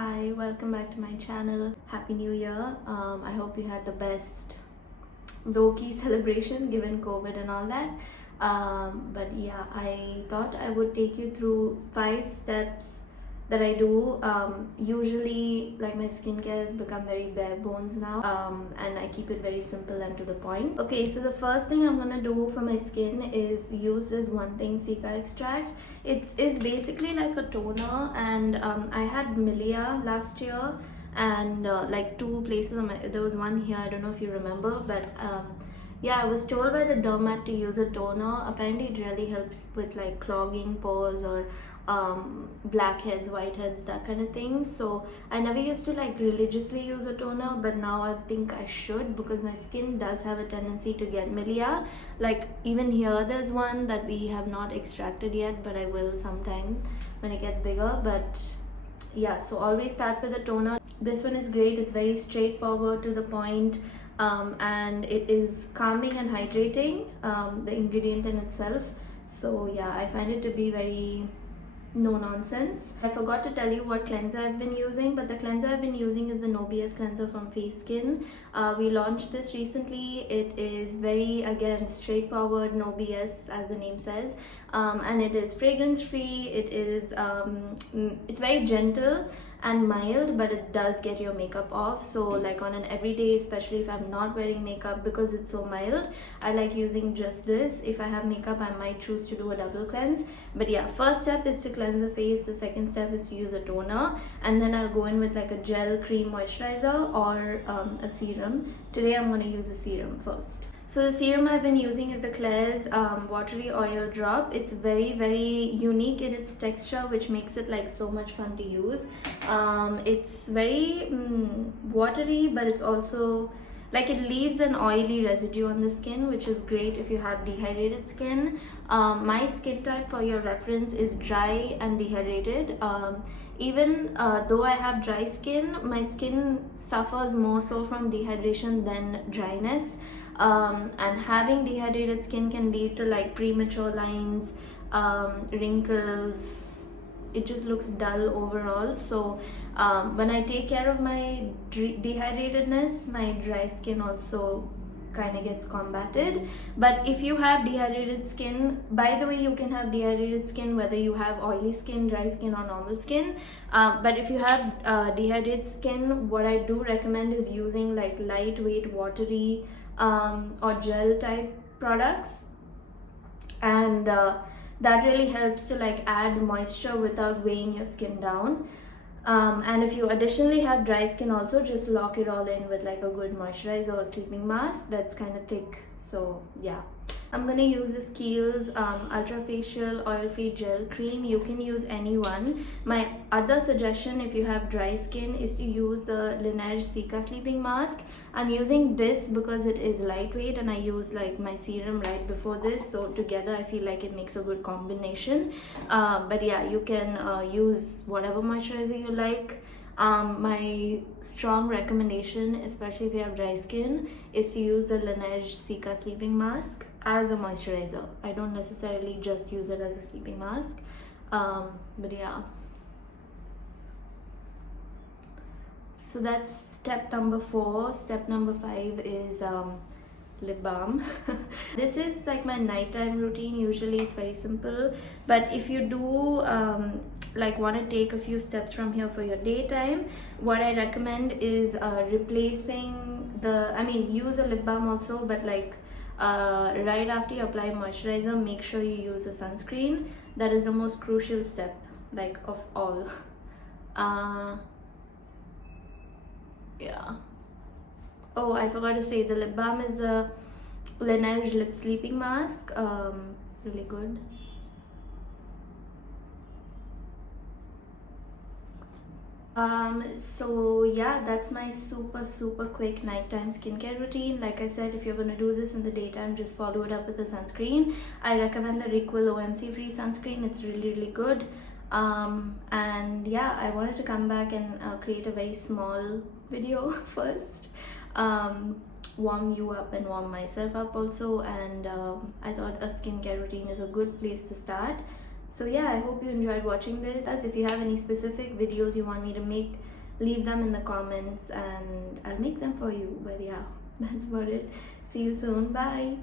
Hi, welcome back to my channel. Happy New Year. I hope you had the best low-key celebration given COVID and all that. But yeah, I thought I would take you through 5 steps that I do. Usually, like, my skincare has become very bare bones now, and I keep it very simple and to the point. Okay, so the first thing I'm gonna do for my skin is use this one thing cica extract. It is basically like a toner, and I had milia last year, and like 2 places on my, there was one here, I don't know if you remember, but yeah, I was told by the dermat to use a toner. Apparently it really helps with like clogging pores or blackheads, whiteheads, that kind of thing. So I never used to like religiously use a toner, but now I think I should, because my skin does have a tendency to get milia. Like even here there's one that we have not extracted yet, but I will sometime when it gets bigger. But yeah, so always start with a toner. This one is great. It's very straightforward, to the point, and it is calming and hydrating, the ingredient in itself. So yeah, I find it to be very no nonsense. I forgot to tell you what cleanser I've been using, but the cleanser I've been using is the Nobius Cleanser from FaceSkin. We launched this recently. It is very, again, straightforward, Nobius as the name says, and it is fragrance free. It is it's very gentle and mild, but it does get your makeup off. So like on an everyday, especially if I'm not wearing makeup, because it's so mild, I like using just this. If I have makeup, I might choose to do a double cleanse. But yeah, first step is to cleanse the face. The second step is to use a toner, and then I'll go in with like a gel cream moisturizer or a serum. Today I'm going to use a serum first. So the serum I've been using is the Klairs Watery Oil Drop. It's very, very unique in its texture, which makes it like so much fun to use. It's very watery, but it's also like it leaves an oily residue on the skin, which is great if you have dehydrated skin. My skin type, for your reference, is dry and dehydrated. Even though I have dry skin, my skin suffers more so from dehydration than dryness. And having dehydrated skin can lead to like premature lines, wrinkles. It just looks dull overall. So when I take care of my dehydratedness, my dry skin also kind of gets combated. But if you have dehydrated skin, by the way, you can have dehydrated skin whether you have oily skin, dry skin, or normal skin. But if you have dehydrated skin, what I do recommend is using like lightweight, watery or gel type products, and that really helps to like add moisture without weighing your skin down. And if you additionally have dry skin also, just lock it all in with like a good moisturizer or sleeping mask that's kind of thick. So yeah, I'm gonna use this Kiehl's Ultra Facial Oil-Free Gel Cream. You can use any one. My other suggestion, if you have dry skin, is to use the Laneige Cica Sleeping Mask. I'm using this because it is lightweight, and I use like my serum right before this, so together I feel like it makes a good combination. But yeah, you can use whatever moisturizer you like. My strong recommendation, especially if you have dry skin, is to use the Laneige Cica Sleeping Mask as a moisturizer. I don't necessarily just use it as a sleeping mask. But yeah, so that's step number 4. Step number 5 is lip balm. This is like my nighttime routine. Usually it's very simple, but if you do like want to take a few steps from here for your daytime, what I recommend is replacing the, I mean, use a lip balm also, but like right after you apply moisturizer, make sure you use a sunscreen. That is the most crucial step, like, of all. Yeah. Oh, I forgot to say, the lip balm is the Laneige Lip Sleeping Mask. Really good. So yeah, that's my super quick nighttime skincare routine. Like I said, if you're gonna do this in the daytime, just follow it up with a sunscreen. I recommend the Requil OMC free sunscreen. It's really good. And yeah, I wanted to come back and create a very small video first, warm you up and warm myself up also, and I thought a skincare routine is a good place to start. So yeah, I hope you enjoyed watching this. As if you have any specific videos you want me to make leave them in the comments and I'll make them for you. But yeah, that's about it. See you soon. Bye.